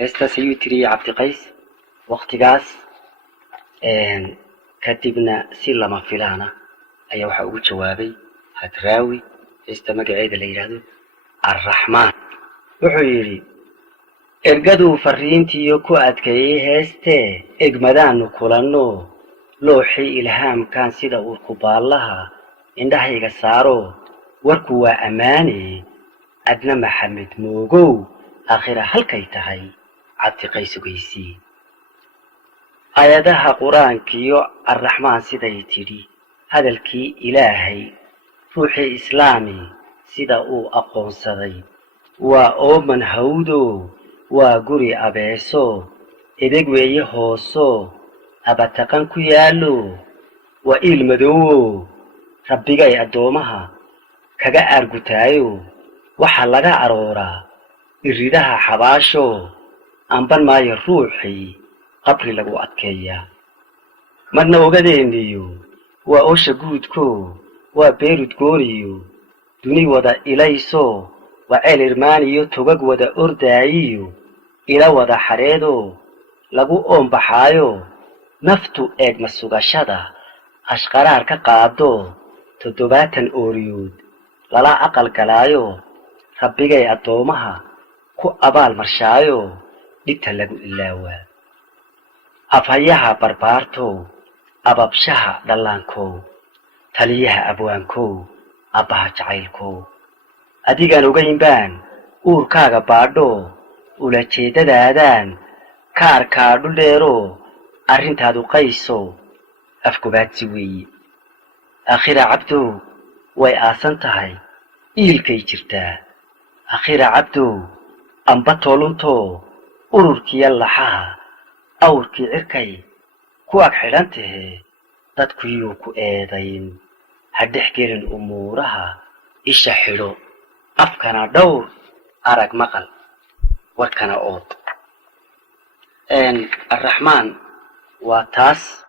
هستا سيوتري عبد قيس وقت قاس كاتبنا سلما فلانا أي وحا جوابي هدراوي هستا مقعيد اللي يرادو الرحمن وحيري ergadu fariintiyo ku adkeeyay heeste egmadaan kulanno looxi ilhaamkan sida uu ku baalaha indhahayga saaro warku waa amaani adna maxamed moogow aakhira halkay tahay cabdi sugaysi ayadaha quraankiyo arraxmaan siday tiri hadalkii ilaahay ruuxi islaami sida uu aqoonsaday waa ooman hawdo وغوري أبيسو إذا قوي هوسو أبتقن كيالو وإل مدو ربي جاي أدومها كجا أرجوتايو وحلقة أرورا يريدها حباشو أمبن ما يروحي قبل لقو أتكيا من وجدينيو وأوش جودكو وبيرد غوريو دني ودا إليسو وعلرمانيو توجك ودا أردايو إلى ودا حريدو لغو بحايو نفتو إجمع السوغاشادا أشقرار كقادو تدوباتن أوريود للا أقل كلايو ربيغي أدومها كو أبال مرشايو لتلقو إلاوا أفايها بربارتو أبابشها دلانكو تليها أبوانكو أباها جعيلكو adigaan ogayn baan uurkaaga baadho ula jeedadaadaan kaarkaa dhuleero arrintaadu qayso afkubaadsi weeye aakhira cabdow way aasan tahay iilkay jirtaa aakhira cabdow amba toolunto ururkiya laxaha awrkii cirkay ku ag xidhan tahe dadkuyuu ku eedayn ha dhex gelin umuuraha isha xidho أفكنا دور أرق مقل وكنا أوت الرحمن وتاس